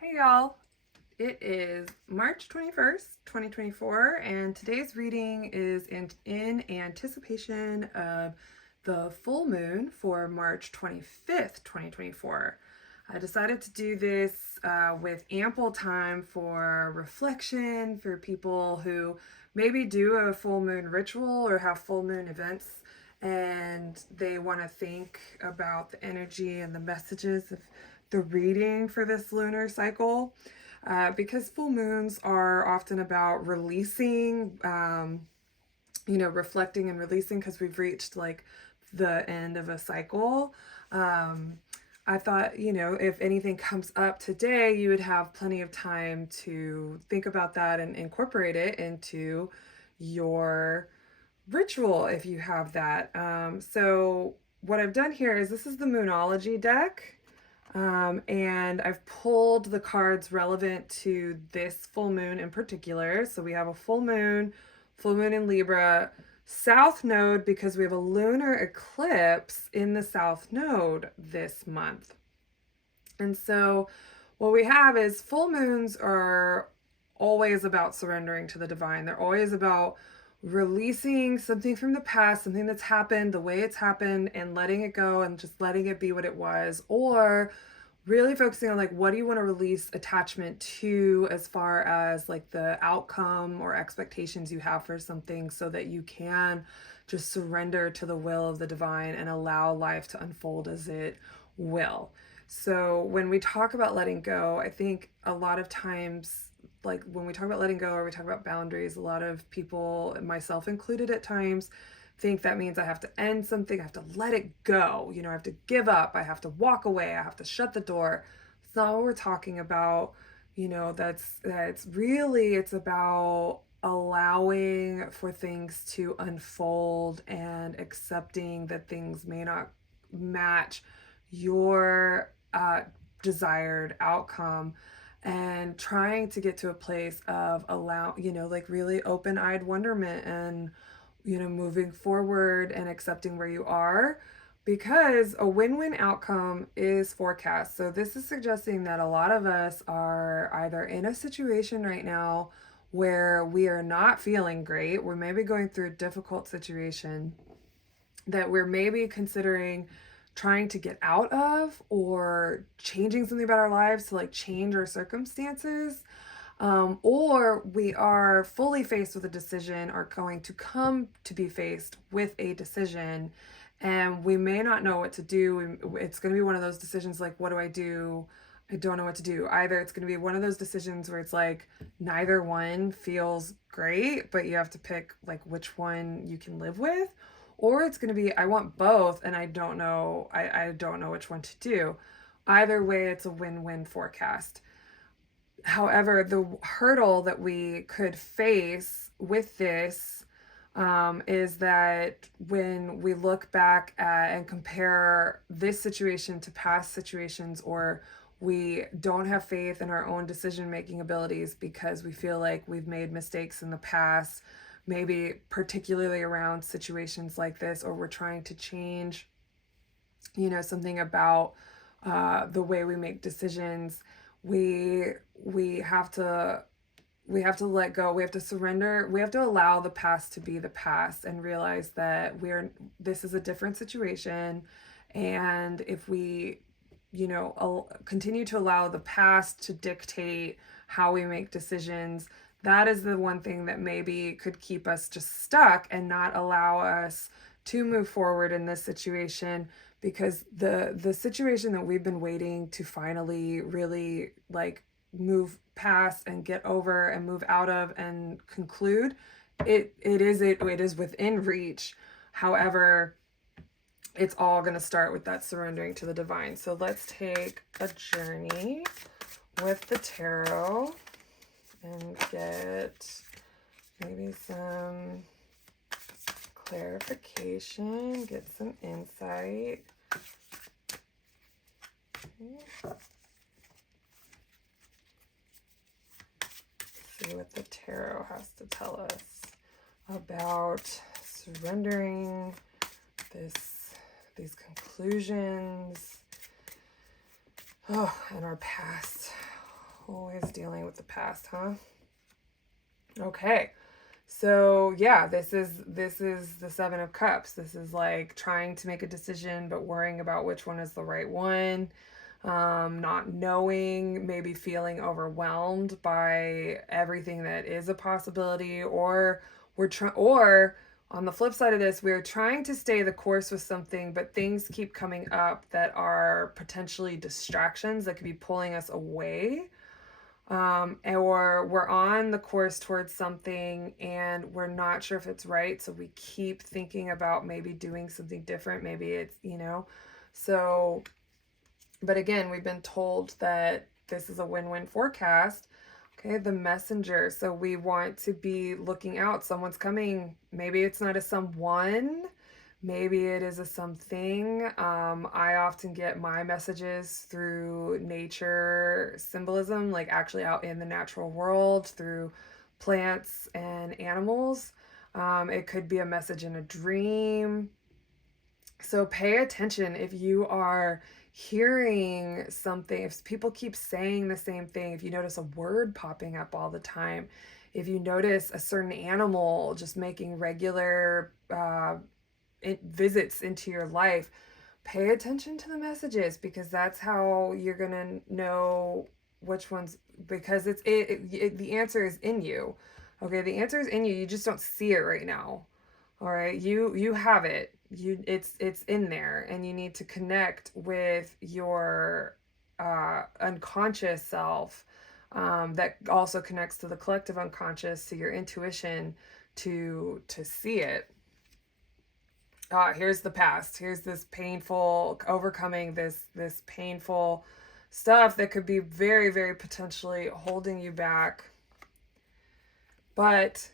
Hey y'all, it is March 21st, 2024, and today's reading is in anticipation of the full moon for March 25th, 2024. I decided to do this with ample time for reflection for people who maybe do a full moon ritual or have full moon events and they want to think about the energy and the messages of the reading for this lunar cycle. Because full moons are often about releasing, reflecting and releasing because we've reached like the end of a cycle. Um, I thought, if anything comes up today, you would have plenty of time to think about that and incorporate it into your ritual if you have that. So, what I've done here is this is the Moonology deck. And I've pulled the cards relevant to this full moon in particular. So we have a full moon in Libra, South Node, because we have a lunar eclipse in the South Node this month. And so what we have is full moons are always about surrendering to the divine. They're always about releasing something from the past, something that's happened, the way it's happened, and letting it go and just letting it be what it was, or really focusing on like what do you want to release attachment to as far as like the outcome or expectations you have for something so that you can just surrender to the will of the divine and allow life to unfold as it will. So when we talk about letting go, I think a lot of times, like when we talk about letting go or we talk about boundaries, a lot of people, myself included at times, think that means I have to end something, I have to let it go, I have to give up, I have to walk away, I have to shut the door. It's not what we're talking about. It's about allowing for things to unfold and accepting that things may not match your desired outcome, and trying to get to a place of like really open-eyed wonderment and moving forward and accepting where you are, because a win-win outcome is forecast. So this is suggesting that a lot of us are either in a situation right now where we are not feeling great, we're maybe going through a difficult situation that we're maybe considering trying to get out of, or changing something about our lives to like change our circumstances, or we are fully faced with a decision, are going to come to be faced with a decision, and we may not know what to do. It's going to be one of those decisions like, what do I do? I don't know what to do. Either it's going to be one of those decisions where it's like neither one feels great, but you have to pick like which one you can live with, or it's going to be I want both and I don't know which one to do. Either way, it's a win-win forecast. However, the hurdle that we could face with this is that when we look back at and compare this situation to past situations, or we don't have faith in our own decision-making abilities because we feel like we've made mistakes in the past, maybe particularly around situations like this, or we're trying to change, something about the way we make decisions, we have to let go, we have to surrender, we have to allow the past to be the past and realize that this is a different situation. And if we continue to allow the past to dictate how we make decisions, that is the one thing that maybe could keep us just stuck and not allow us to move forward in this situation, because the situation that we've been waiting to finally really like move past and get over and move out of and conclude, it is within reach. However, it's all going to start with that surrendering to the divine. So let's take a journey with the tarot and get maybe some clarification, get some insight. See what the tarot has to tell us about surrendering these conclusions, and our past Always dealing with the past, huh? Okay. So yeah, this is the Seven of Cups. This is like trying to make a decision, but worrying about which one is the right one. Not knowing, maybe feeling overwhelmed by everything that is a possibility, or or on the flip side of this, we're trying to stay the course with something, but things keep coming up that are potentially distractions that could be pulling us away, or we're on the course towards something and we're not sure if it's right. So we keep thinking about maybe doing something different. Maybe it's, so, but again, we've been told that this is a win-win forecast. Okay, the messenger. So we want to be looking out. Someone's coming. Maybe it's not a someone. Maybe it is a something. I often get my messages through nature symbolism, like actually out in the natural world through plants and animals. It could be a message in a dream. So pay attention if you are hearing something, if people keep saying the same thing, if you notice a word popping up all the time, if you notice a certain animal just making regular visits into your life, pay attention to the messages, because that's how you're gonna know which ones, because the answer is in you. Okay, the answer is in you. You just don't see it right now. All right, you have it. It's in there, and you need to connect with your unconscious self, that also connects to the collective unconscious, to your intuition, to see it. Here's the past. Here's this painful overcoming this painful stuff that could be very, very potentially holding you back. But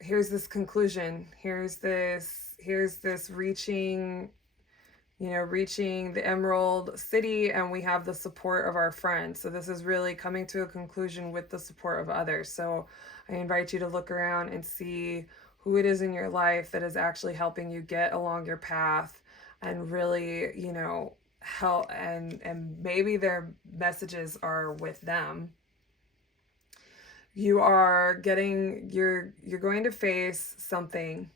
here's this conclusion. Here's this reaching, reaching the Emerald City, and we have the support of our friends. So this is really coming to a conclusion with the support of others. So I invite you to look around and see who it is in your life that is actually helping you get along your path, and really, help, and maybe their messages are with them. You're going to face something,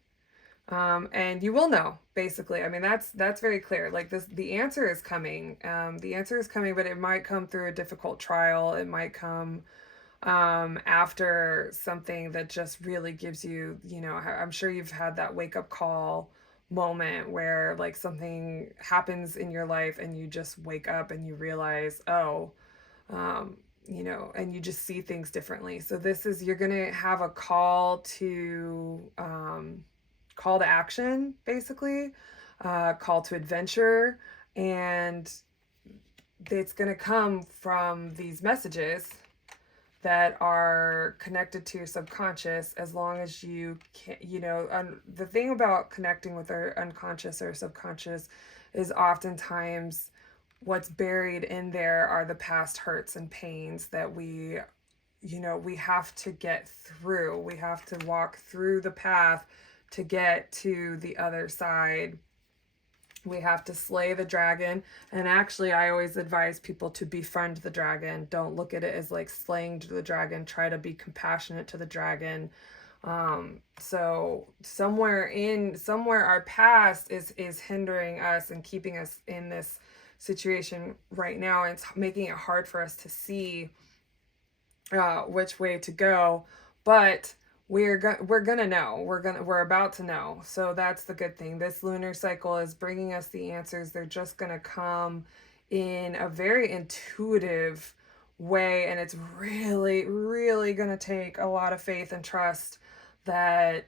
and you will know, basically. I mean, that's very clear. Like the answer is coming. The answer is coming, but it might come through a difficult trial. It might come after something that just really gives you, I'm sure you've had that wake up call moment where like something happens in your life and you just wake up and you realize, oh, and you just see things differently. So you're going to have a call to action, basically, call to adventure, and it's going to come from these messages that are connected to your subconscious, as long as you can, the thing about connecting with our unconscious or subconscious is oftentimes what's buried in there are the past hurts and pains that we have to get through. We have to walk through the path to get to the other side. We have to slay the dragon. And actually, I always advise people to befriend the dragon. Don't look at it as like slaying the dragon. Try to be compassionate to the dragon. So somewhere our past is hindering us and keeping us in this situation right now. It's making it hard for us to see which way to go. But we're gonna know. We're about to know. So that's the good thing. This lunar cycle is bringing us the answers. They're just gonna come in a very intuitive way, and it's really, really gonna take a lot of faith and trust that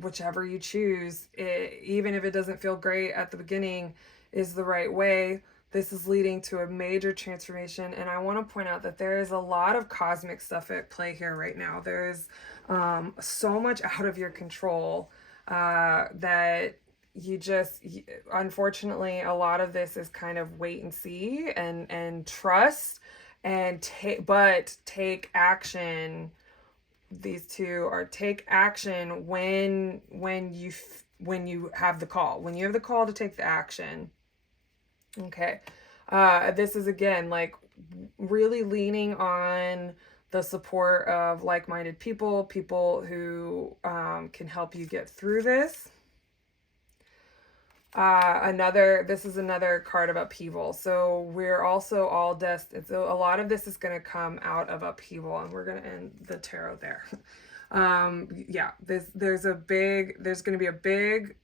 whichever you choose, even if it doesn't feel great at the beginning, is the right way. This is leading to a major transformation, and I want to point out that there is a lot of cosmic stuff at play here right now. There is so much out of your control that unfortunately, a lot of this is kind of wait and see and trust, and take action. These two are take action when you have the call. When you have the call to take the action. Okay. This is again like really leaning on the support of like-minded people, people who can help you get through this. This is another card of upheaval. So we're also all destined. So a lot of this is going to come out of upheaval, and we're going to end the tarot there. Yeah, there's going to be a big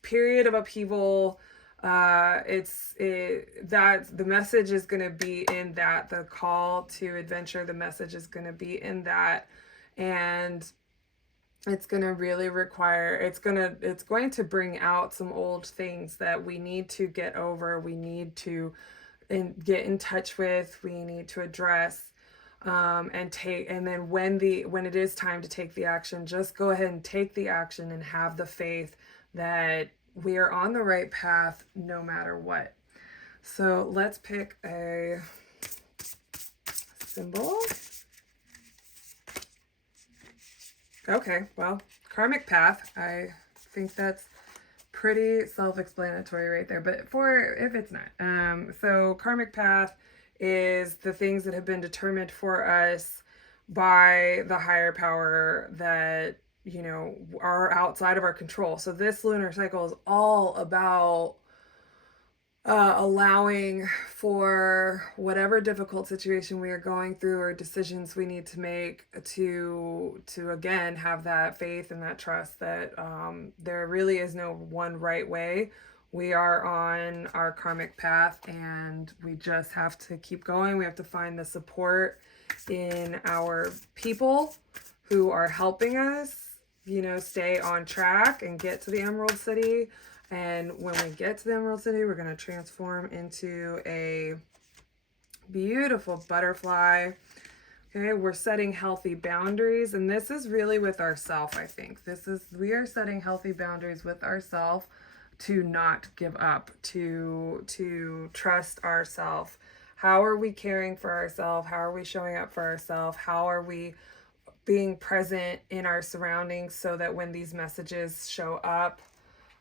period of upheaval. That the message is going to be in that. The call to adventure, the message is going to be in that. And it's going to really require, it's going to bring out some old things that we need to get over, we need to get in touch with, we need to address, and then when it is time to take the action, just go ahead and take the action and have the faith that we are on the right path no matter what. So let's pick a symbol. Okay, well, karmic path, I think that's pretty self-explanatory right there, but if it's not. So karmic path is the things that have been determined for us by the higher power that, are outside of our control. So this lunar cycle is all about allowing for whatever difficult situation we are going through or decisions we need to make to again have that faith and that trust that there really is no one right way. We are on our karmic path and we just have to keep going. We have to find the support in our people who are helping us, stay on track and get to the Emerald City. And when we get to the Emerald City, we're going to transform into a beautiful butterfly. Okay, we're setting healthy boundaries. And this is really with ourselves, I think. We are setting healthy boundaries with ourselves to not give up, to trust ourselves. How are we caring for ourselves? How are we showing up for ourselves? How are we being present in our surroundings so that when these messages show up,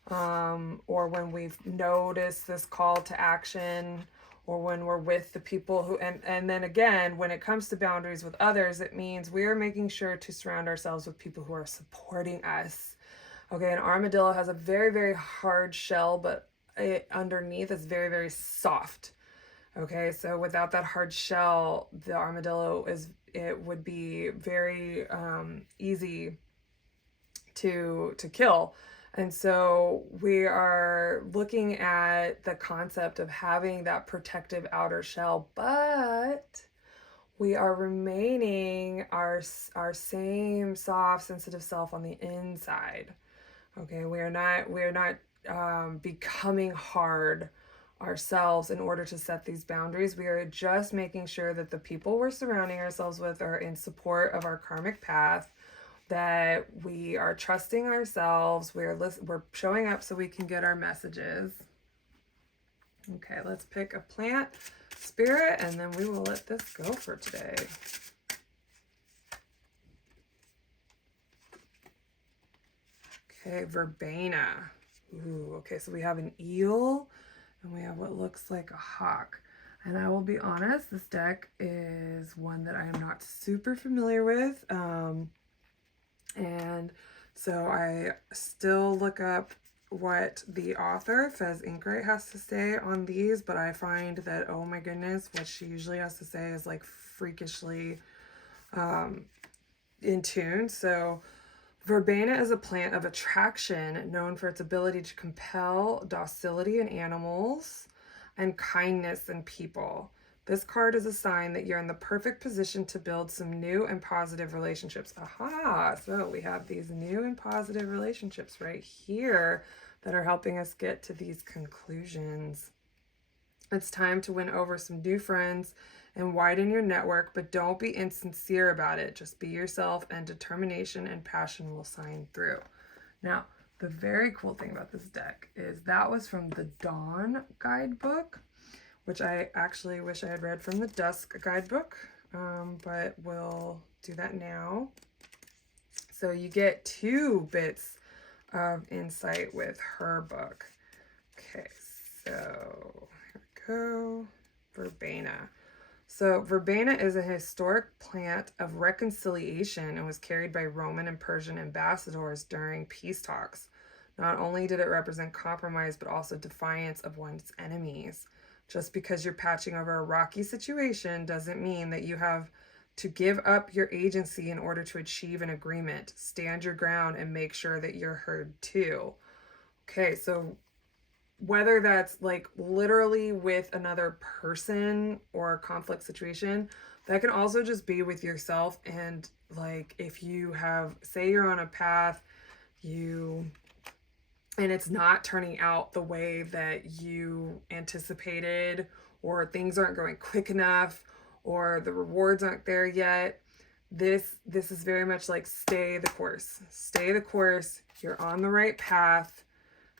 or when we've noticed this call to action, or when we're with the people who, and then again, when it comes to boundaries with others, it means we're making sure to surround ourselves with people who are supporting us. Okay, an armadillo has a very, very hard shell, but underneath is very, very soft. Okay, so without that hard shell, the armadillo it would be very easy to kill. And so we are looking at the concept of having that protective outer shell, but we are remaining our same soft, sensitive self on the inside. Okay, we are not becoming hard ourselves in order to set these boundaries. We are just making sure that the people we're surrounding ourselves with are in support of our karmic path, that we are trusting ourselves, we're showing up so we can get our messages. Okay, let's pick a plant spirit and then we will let this go for today. Okay, verbena. Ooh, okay, so we have an eel and we have what looks like a hawk. And I will be honest, this deck is one that I am not super familiar with. And so I still look up what the author, Fez Inkwright, has to say on these, but I find that, oh my goodness, what she usually has to say is like freakishly in tune. So verbena is a plant of attraction known for its ability to compel docility in animals and kindness in people. This card is a sign that you're in the perfect position to build some new and positive relationships. Aha! So we have these new and positive relationships right here that are helping us get to these conclusions. It's time to win over some new friends and widen your network, but don't be insincere about it. Just be yourself, and determination and passion will shine through. Now, the very cool thing about this deck is that was from the Dawn guidebook, which I actually wish I had read from the Dusk guidebook, but we'll do that now. So you get 2 bits of insight with her book. Okay, so here we go. Verbena. So verbena is a historic plant of reconciliation and was carried by Roman and Persian ambassadors during peace talks. Not only did it represent compromise, but also defiance of one's enemies. Just because you're patching over a rocky situation doesn't mean that you have to give up your agency in order to achieve an agreement. Stand your ground and make sure that you're heard too. Okay, so whether that's like literally with another person or a conflict situation, that can also just be with yourself. And like if you have, say you're on a path, you and it's not turning out the way that you anticipated, or things aren't going quick enough, or the rewards aren't there yet. This is very much like stay the course. Stay the course. You're on the right path.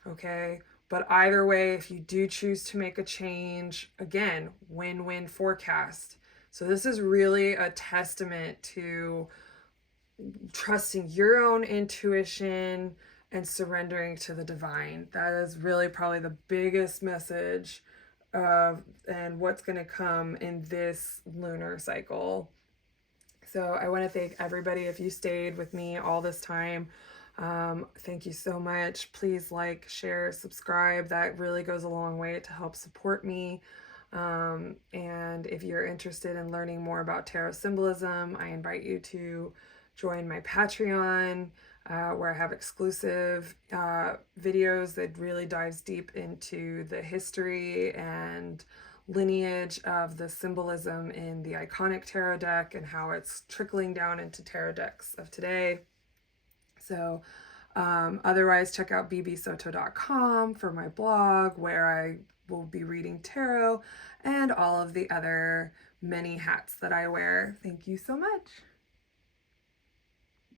Okay. But either way, if you do choose to make a change, again, win-win forecast. So this is really a testament to trusting your own intuition and surrendering to the divine. That is really probably the biggest message of and what's going to come in this lunar cycle. So I want to thank everybody if you stayed with me all this time. Thank you so much. Please like, share, subscribe. That really goes a long way to help support me. And if you're interested in learning more about tarot symbolism, I invite you to join my Patreon, where I have exclusive videos that really dives deep into the history and lineage of the symbolism in the iconic tarot deck and how it's trickling down into tarot decks of today. So otherwise, check out bbsoto.com for my blog, where I will be reading tarot and all of the other many hats that I wear. Thank you so much.